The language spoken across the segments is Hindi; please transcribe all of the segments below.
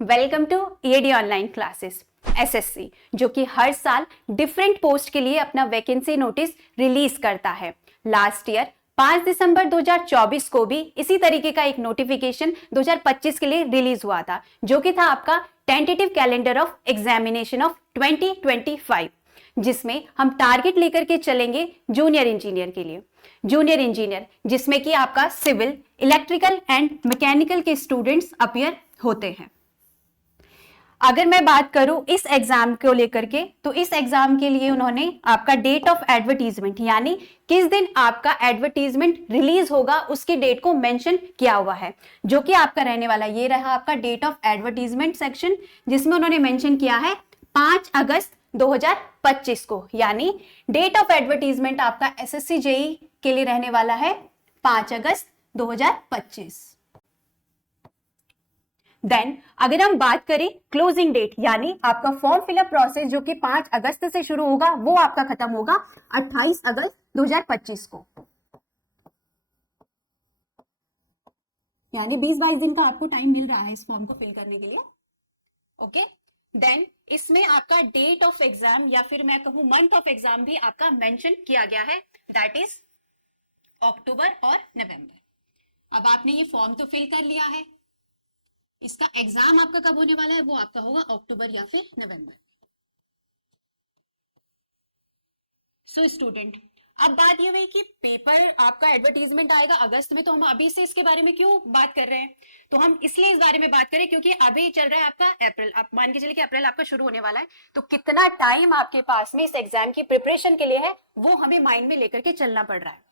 Welcome to EAD online classes. SSC जो कि हर साल डिफरेंट पोस्ट के लिए अपना वैकेंसी नोटिस रिलीज करता है। लास्ट ईयर 5 दिसंबर 2024 को भी इसी तरीके का एक नोटिफिकेशन 2025 के लिए रिलीज हुआ था, जो कि था आपका tentative calendar of examination of 2025, जिसमें हम टारगेट लेकर के चलेंगे जूनियर इंजीनियर के लिए। जूनियर इंजीनियर जिसमें कि आपका सिविल, इलेक्ट्रिकल एंड मैकेनिकल के स्टूडेंट्स अपीयर होते हैं। अगर मैं बात करूं इस एग्जाम को लेकर के, तो इस एग्जाम के लिए उन्होंने आपका डेट ऑफ एडवर्टीजमेंट यानी किस दिन आपका एडवर्टीजमेंट रिलीज होगा उसकी डेट को मेंशन किया हुआ है, जो कि आपका रहने वाला ये रहा आपका डेट ऑफ एडवर्टीजमेंट सेक्शन, जिसमें उन्होंने मेंशन किया है 5 अगस्त 2025 को। यानी डेट ऑफ एडवर्टीजमेंट आपका एसएससी जेई के लिए रहने वाला है 5 अगस्त 2025। देन अगर हम बात करें क्लोजिंग डेट, यानी आपका फॉर्म फिलअप प्रोसेस जो कि 5 अगस्त से शुरू होगा, वो आपका खत्म होगा 28 अगस्त 2025 को। यानी 20-22 दिन का आपको टाइम मिल रहा है इस फॉर्म को फिल करने के लिए। ओके, देन इसमें आपका डेट ऑफ एग्जाम या फिर मैं कहूं मंथ ऑफ एग्जाम भी आपका मेंशन किया गया है, दैट इज अक्टूबर और नवंबर। अब आपने ये फॉर्म तो फिल कर लिया है, इसका एग्जाम आपका कब होने वाला है वो आपका होगा अक्टूबर या फिर नवंबर। सो स्टूडेंट, अब बात ये हुई कि पेपर आपका एडवर्टीजमेंट आएगा अगस्त में, तो हम अभी से इसके बारे में क्यों बात कर रहे हैं? तो हम इसलिए इस बारे में बात करें क्योंकि अभी चल रहा है आपका अप्रैल। आप मान के चलिए कि अप्रैल आपका शुरू होने वाला है, तो कितना टाइम आपके पास में इस एग्जाम की प्रिपरेशन के लिए है वो हमें माइंड में लेकर के चलना पड़ रहा है।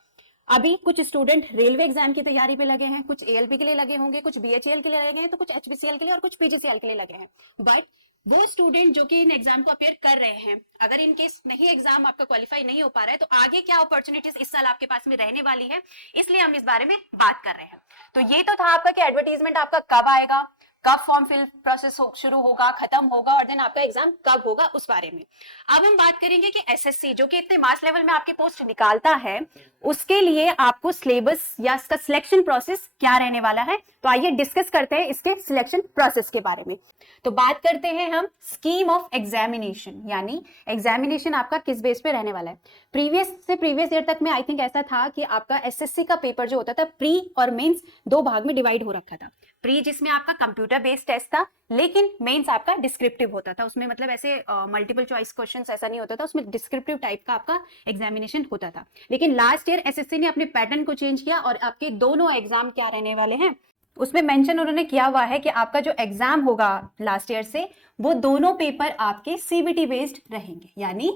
अभी कुछ स्टूडेंट रेलवे एग्जाम की तैयारी पे लगे हैं, कुछ एएलपी के लिए लगे होंगे, कुछ बीएचईएल के लिए लगे हैं, तो कुछ एचपीसीएल के लिए और कुछ पीजीसीएल के लिए लगे हैं। बट वो स्टूडेंट जो कि इन एग्जाम को अपेयर कर रहे हैं, अगर इन केस नहीं एग्जाम आपका क्वालिफाई नहीं हो पा रहा है, तो आगे क्या अपॉर्चुनिटीज इस साल आपके पास में रहने वाली है, इसलिए हम इस बारे में बात कर रहे हैं। तो ये तो था आपका कि एडवर्टीजमेंट आपका कब आएगा, कब फॉर्म फिल प्रोसेस शुरू होगा, खत्म होगा, और देन आपका एग्जाम कब होगा उस बारे में। अब हम बात करेंगे कि एसएससी जो कि इतने मास लेवल में आपकी पोस्ट निकालता है, उसके लिए आपको सिलेबस या इसका सिलेक्शन प्रोसेस क्या रहने वाला है। तो आइए डिस्कस करते हैं इसके सिलेक्शन प्रोसेस के बारे में। तो बात करते हैं हम स्कीम ऑफ एग्जामिनेशन, यानी एग्जामिनेशन आपका किस बेस पे रहने वाला है। प्रीवियस ईयर तक में आई थिंक ऐसा था कि आपका एसएससी का पेपर जो होता था प्री और मेंस 2 भाग में डिवाइड हो रखा था। प्री जिसमें आपका कंप्यूटर बेस्ड टेस्ट था, लेकिन मेंस आपका डिस्क्रिप्टिव होता था, उसमें मतलब ऐसे मल्टीपल चॉइस क्वेश्चंस ऐसा नहीं होता था, उसमें डिस्क्रिप्टिव टाइप का आपका एग्जामिनेशन होता था। लेकिन लास्ट ईयर एसएससी ने अपने पैटर्न को चेंज किया और आपके दोनों एग्जाम क्या रहने वाले हैं उसमें मेंशन उन्होंने किया हुआ है कि आपका जो एग्जाम होगा लास्ट ईयर से, वो दोनों पेपर आपके सीबीटी बेस्ड रहेंगे, यानी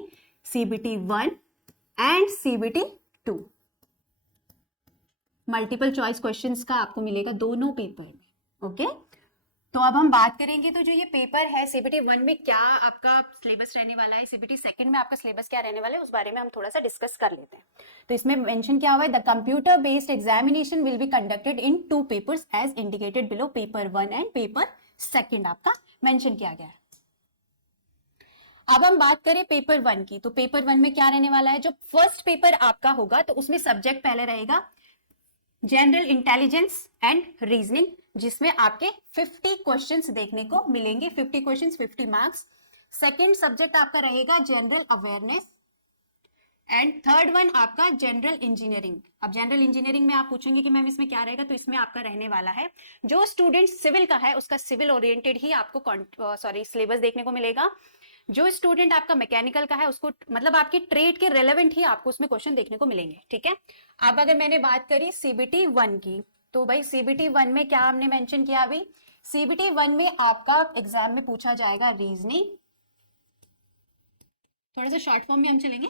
CBT 1 and CBT 2। Multiple choice questions का आपको मिलेगा दोनों पेपर में। ओके, तो अब हम बात करेंगे तो जो ये पेपर है सीबीटी 1 में क्या आपका सिलेबस रहने वाला है, सीबीटी 2 में आपका सिलेबस क्या रहने वाला है, उस बारे में हम थोड़ा सा डिस्कस कर लेते हैं। तो इसमें मेंशन क्या हुआ है, the computer based examination will be conducted in 2 papers as indicated below, paper 1 and paper 2 आपका मेंशन किया गया है। अब हम बात करें पेपर 1 की, तो पेपर 1 में क्या रहने वाला है, जो फर्स्ट पेपर आपका होगा तो उसमें सब्जेक्ट पहले रहेगा जनरल इंटेलिजेंस एंड रीजनिंग, जिसमें आपके 50 क्वेश्चंस देखने को मिलेंगे, 50 क्वेश्चंस 50 मार्क्स। सेकंड सब्जेक्ट आपका रहेगा general awareness and third one आपका जनरल इंजीनियरिंग। अब जनरल इंजीनियरिंग में आप पूछेंगे कि मैम इसमें क्या रहेगा, तो इसमें आपका रहने वाला है जो स्टूडेंट सिविल का है उसका सिविल ओरिएंटेड ही आपको सिलेबस देखने को मिलेगा। जो स्टूडेंट आपका मैकेनिकल का है उसको मतलब आपकी ट्रेड के रेलेवेंट ही आपको उसमें क्वेश्चन देखने को मिलेंगे। ठीक है, अब अगर मैंने बात करी सीबीटी 1 की, तो भाई सीबीटी 1 में क्या हमने मेंशन किया, अभी सीबीटी 1 में आपका एग्जाम में पूछा जाएगा रीजनिंग, थोड़ा सा शॉर्ट फॉर्म में हम चलेंगे।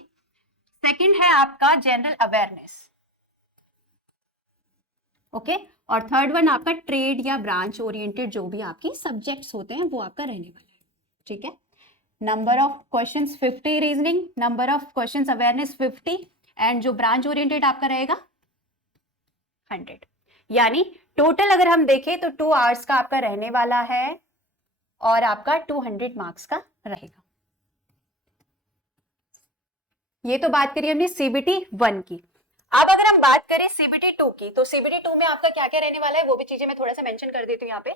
सेकंड है आपका जनरल अवेयरनेस, ओके, और थर्ड वन आपका ट्रेड या ब्रांच ओरिएंटेड जो भी आपकी सब्जेक्ट्स होते हैं वो आपका रहने वाला है। ठीक है, number of questions 50 reasoning, number of questions awareness 50, and जो ब्रांच ओरिएंटेड आपका रहेगा 100। यानी टोटल अगर हम देखें तो 2 आवर्स का आपका रहने वाला है और आपका 200 मार्क्स का रहेगा। ये तो बात करी हमने सीबीटी 1 की। अब अगर हम बात करें सीबीटी 2 की, तो सीबीटी 2 में आपका क्या क्या रहने वाला है वो भी चीजें मैं थोड़ा सा मेंशन कर देती हूँ यहाँ पे।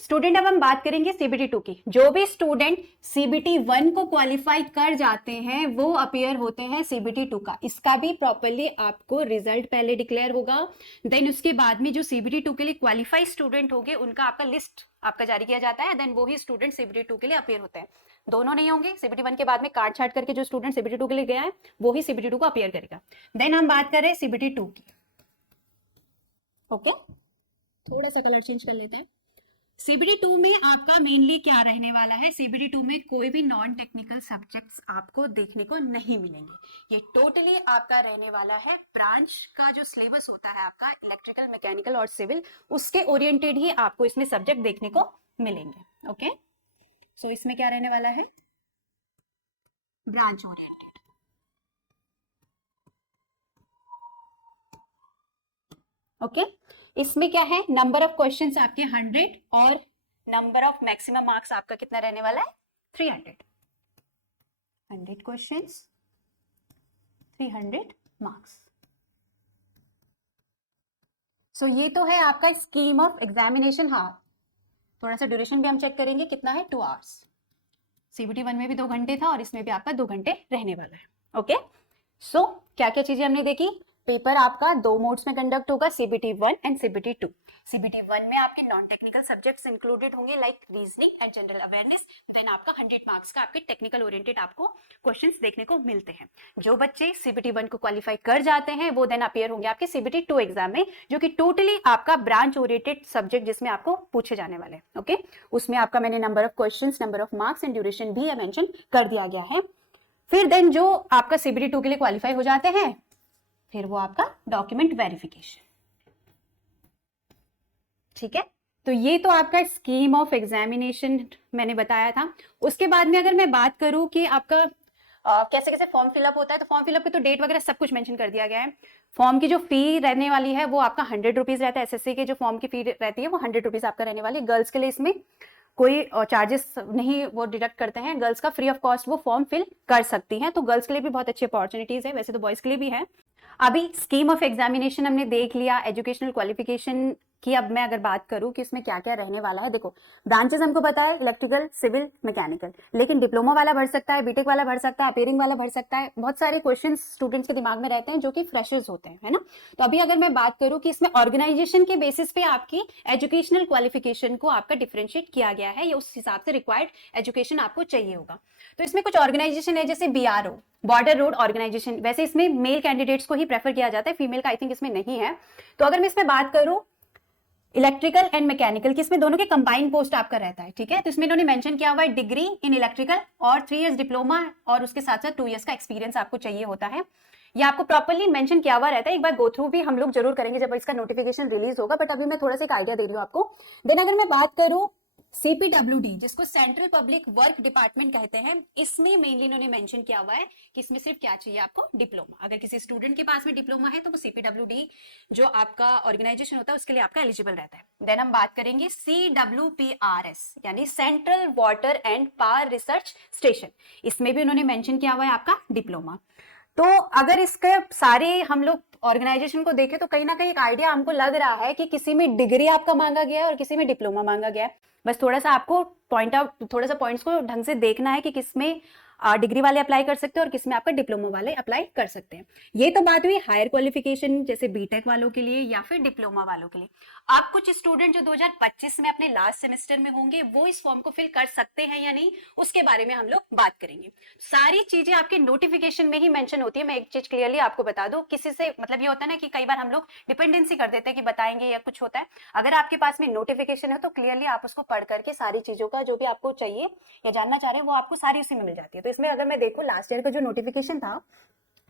स्टूडेंट अब हम बात करेंगे सीबीटी 2 की। जो भी स्टूडेंट सीबीटी 1 को क्वालिफाई कर जाते हैं वो अपीयर होते हैं सीबीटी 2 का। इसका भी प्रॉपरली आपको रिजल्ट पहले डिक्लेयर होगा, देन उसके बाद में जो सीबीटी 2 के लिए क्वालिफाई स्टूडेंट होंगे उनका आपका लिस्ट आपका जारी किया जाता है, देन वो ही स्टूडेंट सीबीटी 2 के लिए अपीयर होते हैं। दोनों नहीं होंगे, सीबीटी 1 के बाद में काट छाट करके जो स्टूडेंट सीबीटी 2 के लिए गया है वो ही सीबीटी 2 को अपीयर करेगा। देन हम बात कर रहे हैं सीबीटी 2 की। ओके, थोड़ा सा कलर चेंज कर लेते हैं। सीबीटी 2 में आपका मेनली क्या रहने वाला है? सीबीटी 2 में कोई भी नॉन टेक्निकल सब्जेक्ट्स आपको देखने को नहीं मिलेंगे। ये टोटली आपका रहने वाला है ब्रांच का जो सिलेबस होता है आपका इलेक्ट्रिकल, मैकेनिकल और सिविल, उसके ओरिएंटेड ही आपको इसमें सब्जेक्ट देखने को मिलेंगे। ओके, सो इसमें क्या रहने वाला है? Branch oriented. ओके, इसमें क्या है? नंबर ऑफ क्वेश्चंस आपके 100 और नंबर ऑफ मैक्सिमम मार्क्स आपका कितना रहने वाला है? 300। 100 क्वेश्चंस, 300 मार्क्स। सो ये तो है आपका स्कीम ऑफ एग्जामिनेशन। हाँ, थोड़ा सा ड्यूरेशन भी हम चेक करेंगे कितना है, 2 आवर्स। सीबीटी 1 में भी 2 घंटे था और इसमें भी आपका 2 घंटे रहने वाला है। ओके, सो क्या क्या चीजें हमने देखी? पेपर आपका 2 मोड्स में कंडक्ट होगा, सीबीटी 1 एंड सीबीटी 2। सीबीटी 1 में आपके नॉन टेक्निकल सब्जेक्ट्स इंक्लूडेड होंगे like reasoning and general awareness, then आपका 100 मार्क्स का आपके टेक्निकल ओरिएंटेड आपको क्वेश्चंस देखने को मिलते हैं। जो बच्चे सीबीटी 1 को क्वालिफाई कर जाते हैं वो देन अपीयर होंगे आपके सीबीटी 2 एग्जाम में, जो कि टोटली आपका ब्रांच ओरिएंटेड सब्जेक्ट जिसमें आपको पूछे जाने वाले हैं। ओके, उसमें आपका मैंने number of questions, number of marks and duration भी मेंशन कर दिया गया है। फिर देन जो आपका सीबीटी 2 के लिए क्वालिफाई हो जाते हैं, फिर वो आपका डॉक्यूमेंट वेरिफिकेशन। ठीक है, तो ये तो आपका स्कीम ऑफ एग्जामिनेशन मैंने बताया था। उसके बाद में अगर मैं बात करूं कि आपका कैसे कैसे फॉर्म फिलअप होता है, तो फॉर्म फिलअप की तो डेट वगैरह सब कुछ मेंशन कर दिया गया है। फॉर्म की जो फी रहने वाली है वो आपका 100 रुपीज रहता है। एसएससी के जो फॉर्म की फी रहती है वो 100 रुपीज आपका रहने वाली है। गर्ल्स के लिए इसमें कोई चार्जेस नहीं वो डिडक्ट करते हैं, गर्ल्स का फ्री ऑफ कॉस्ट वो फॉर्म फिल कर सकती हैं। तो गर्ल्स के लिए भी बहुत अच्छी अपॉर्चुनिटीज है, वैसे तो बॉयज के लिए भी है। अभी स्कीम ऑफ एग्जामिनेशन हमने देख लिया, एजुकेशनल क्वालिफिकेशन की। अब मैं अगर बात करूं कि इसमें क्या क्या रहने वाला है, देखो ब्रांचेस हमको पता है इलेक्ट्रिकल, सिविल, मैकेनिकल, लेकिन डिप्लोमा वाला भर सकता है, बीटेक वाला भर सकता है, अपीयरिंग वाला भर सकता है। बहुत सारे क्वेश्चंस स्टूडेंट्स के दिमाग में रहते हैं जो कि फ्रेशर्स होते हैं, है ना। तो अभी अगर मैं बात करूं कि इसमें ऑर्गेनाइजेशन के बेसिस पे आपकी एजुकेशनल क्वालिफिकेशन को आपका डिफरेंशिएट किया गया है, या उस हिसाब से रिक्वायर्ड एजुकेशन आपको चाहिए होगा। तो इसमें कुछ ऑर्गेनाइजेशन है जैसे बीआरओ, बॉर्डर रोड ऑर्गेनाइजेशन। वैसे इसमें मेल कैंडिडेट्स को ही प्रेफर किया जाता है, फीमेल का आई थिंक इसमें नहीं है। तो अगर मैं इसमें बात करूं इलेक्ट्रिकल एंड मैकेनिकल की, इसमें दोनों के कंबाइन पोस्ट आपका रहता है। ठीक है, तो इसमें इन्होंने मेंशन किया हुआ है डिग्री इन इलेक्ट्रिकल और 3 इयर्स डिप्लोमा, और उसके साथ साथ 2 इयर्स का एक्सपीरियंस आपको चाहिए होता है। ये आपको प्रॉपर्ली मेंशन किया हुआ रहता है। एक बार गो थ्रू भी हम लोग जरूर करेंगे जब इसका नोटिफिकेशन रिलीज होगा, बट अभी मैं थोड़ा सा एक आइडिया दे रही हूँ आपको। देन अगर मैं बात करूं CPWD, जिसको सेंट्रल पब्लिक वर्क डिपार्टमेंट कहते हैं, इसमें मेनली इन्होंने मेंशन किया हुआ है कि इसमें सिर्फ क्या चाहिए आपको, डिप्लोमा। अगर किसी स्टूडेंट के पास में डिप्लोमा है तो वो CPWD जो आपका ऑर्गेनाइजेशन होता है उसके लिए आपका एलिजिबल रहता है। देन हम बात करेंगे CWPRS यानी central water and power research station, इसमें भी उन्होंने मेंशन किया हुआ है आपका डिप्लोमा। तो अगर इसके सारे हम लोग ऑर्गेनाइजेशन को देखें तो कहीं ना कहीं एक आइडिया हमको लग रहा है कि किसी में डिग्री आपका मांगा गया है और किसी में डिप्लोमा मांगा गया है। बस थोड़ा सा आपको थोड़ा सा पॉइंट्स को ढंग से देखना है कि किसमें डिग्री वाले अप्लाई कर सकते हैं और किसमें आपका डिप्लोमा वाले अप्लाई कर सकते हैं। ये तो बात हुई हायर क्वालिफिकेशन जैसे बीटेक वालों के लिए या फिर डिप्लोमा वालों के लिए। अब कुछ स्टूडेंट जो 2025 में अपने लास्ट सेमेस्टर में होंगे वो इस फॉर्म को फिल कर सकते हैं या नहीं, उसके बारे में हम लोग बात करेंगे। सारी चीजें आपके नोटिफिकेशन में ही मेंशन होती है। मैं एक चीज क्लियरली आपको बता दूं, किसी से मतलब ये होता है ना कि कई बार हम लोग डिपेंडेंसी कर देते हैं कि बताएंगे या कुछ होता है। अगर आपके पास में नोटिफिकेशन है तो क्लियरली आप उसको पढ़ करके सारी चीजों का जो भी आपको चाहिए या जानना चाह रहे हैं वो आपको सारी उसी में मिल जाती है। तो इसमें अगर मैं देखूं लास्ट ईयर का जो नोटिफिकेशन था,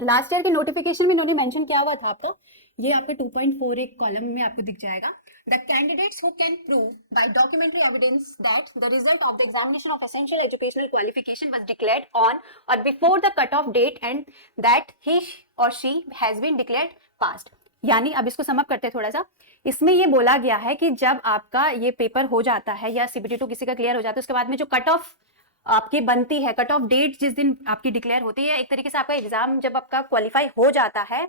लास्ट ईयर के नोटिफिकेशन में इन्होंने मेंशन किया हुआ था आपका, ये आपका 2.4 एक कॉलम में आपको दिख जाएगा। The candidates who can prove by documentary evidence that the result of the examination of essential educational qualification was declared on or before the cutoff date and that he or she has been declared passed। यानी अब इसको समअप करते हैं थोड़ा सा। इसमें ये बोला गया है कि जब आपका ये पेपर हो जाता है या CBT 2 किसी का क्लियर हो जाता है, उसके बाद में जो कट ऑफ आपकी बनती है, कट ऑफ डेट जिस दिन आपकी डिक्लेयर होती है, एक तरीके से आपका एग्जाम जब आपका क्वालिफाई हो जाता है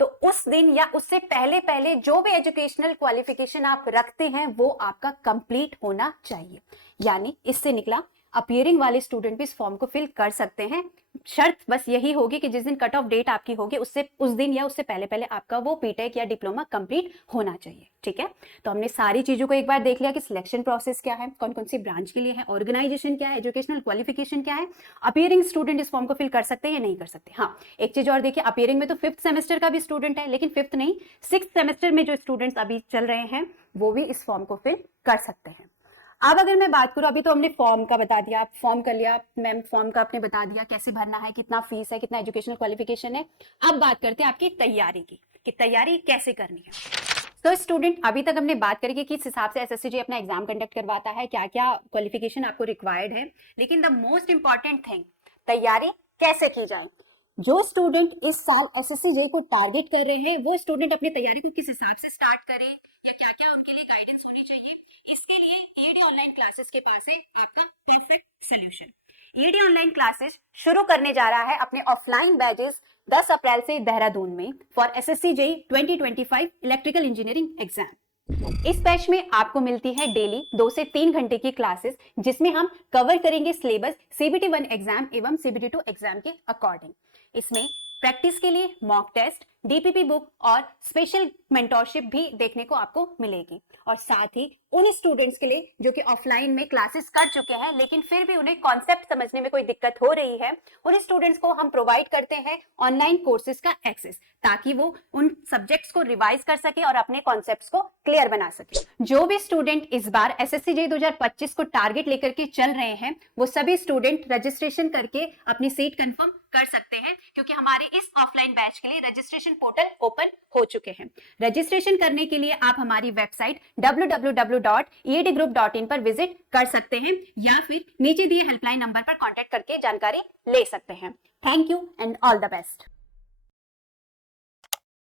तो उस दिन या उससे पहले पहले जो भी एजुकेशनल क्वालिफिकेशन आप रखते हैं वो आपका कंप्लीट होना चाहिए। यानी इससे निकला अपीयरिंग वाले स्टूडेंट भी इस फॉर्म को फिल कर सकते हैं। शर्त बस यही होगी कि जिस दिन कट ऑफ डेट आपकी होगी उससे उस दिन या उससे पहले पहले आपका वो बीटेक या डिप्लोमा कंप्लीट होना चाहिए। ठीक है, तो हमने सारी चीजों को एक बार देख लिया कि सिलेक्शन प्रोसेस क्या है, कौन कौन सी ब्रांच के लिए है, ऑर्गेनाइजेशन क्या है, एजुकेशनल क्वालिफिकेशन क्या है, अपीयरिंग स्टूडेंट इस फॉर्म को फिल कर सकते हैं या नहीं कर सकते। हाँ, एक चीज और देखिए, अपीयरिंग में तो 5th सेमेस्टर का भी स्टूडेंट है, लेकिन 5th नहीं 6th सेमेस्टर में जो स्टूडेंट्स अभी चल रहे हैं वो भी इस फॉर्म को फिल कर सकते हैं। अब अगर मैं बात करूं, अभी तो हमने फॉर्म का बता दिया, आप फॉर्म कर लिया, मैम फॉर्म का आपने बता दिया कैसे भरना है, कितना फीस है, कितना एजुकेशनल क्वालिफिकेशन है। अब बात करते हैं आपकी तैयारी की कि तैयारी कैसे करनी है। तो स्टूडेंट, अभी तक हमने बात करी कि किस हिसाब से एसएससीजी अपना एग्जाम कंडक्ट करवाता है, क्या क्या क्वालिफिकेशन आपको रिक्वायर्ड है, लेकिन द मोस्ट इंपॉर्टेंट थिंग, तैयारी कैसे की जाए। जो स्टूडेंट इस साल एसएससीजी को टारगेट कर रहे हैं वो स्टूडेंट अपनी तैयारी को किस हिसाब से स्टार्ट करें या क्या क्या उनके लिए गाइडेंस होनी चाहिए, इसके लिए ईडी ऑनलाइन क्लासेस के पास है आपका perfect solution. ED online classes शुरू करने जा रहा है अपने ऑफलाइन बैचेस 10 अप्रैल से देहरादून में for SSC JEE 2025 electrical engineering exam. इस बैच में आपको मिलती है डेली 2 से 3 घंटे की क्लासेस, जिसमें हम कवर करेंगे सिलेबस सीबीटी 1 एग्जाम एवं सीबीटी 2 एग्जाम के अकॉर्डिंग। इसमें प्रैक्टिस के लिए मॉक टेस्ट, डीपीपी बुक और स्पेशल मेंटोरशिप भी देखने को आपको मिलेगी। और साथ ही उन स्टूडेंट्स के लिए जो कि ऑफलाइन में क्लासेस कर चुके हैं लेकिन फिर भी उन्हें कॉन्सेप्ट समझने में कोई दिक्कत हो रही है, उन स्टूडेंट्स को हम प्रोवाइड करते हैं ऑनलाइन कोर्सेज का एक्सेस, ताकि वो उन सब्जेक्ट्स को रिवाइज कर सके और अपने कॉन्सेप्ट्स को क्लियर बना सके। जो भी स्टूडेंट इस बार एसएससी जेईई 2025 को टारगेट लेकर के चल रहे हैं वो सभी स्टूडेंट रजिस्ट्रेशन करके अपनी सीट कंफर्म कर सकते हैं, क्योंकि हमारे इस ऑफलाइन बैच के लिए रजिस्ट्रेशन पोर्टल ओपन हो चुके हैं। रजिस्ट्रेशन करने के लिए आप हमारी वेबसाइट www.eadgroup.in पर विजिट कर सकते हैं या फिर नीचे दिए हेल्पलाइन नंबर पर कांटेक्ट करके जानकारी ले सकते हैं। Thank you and all the best.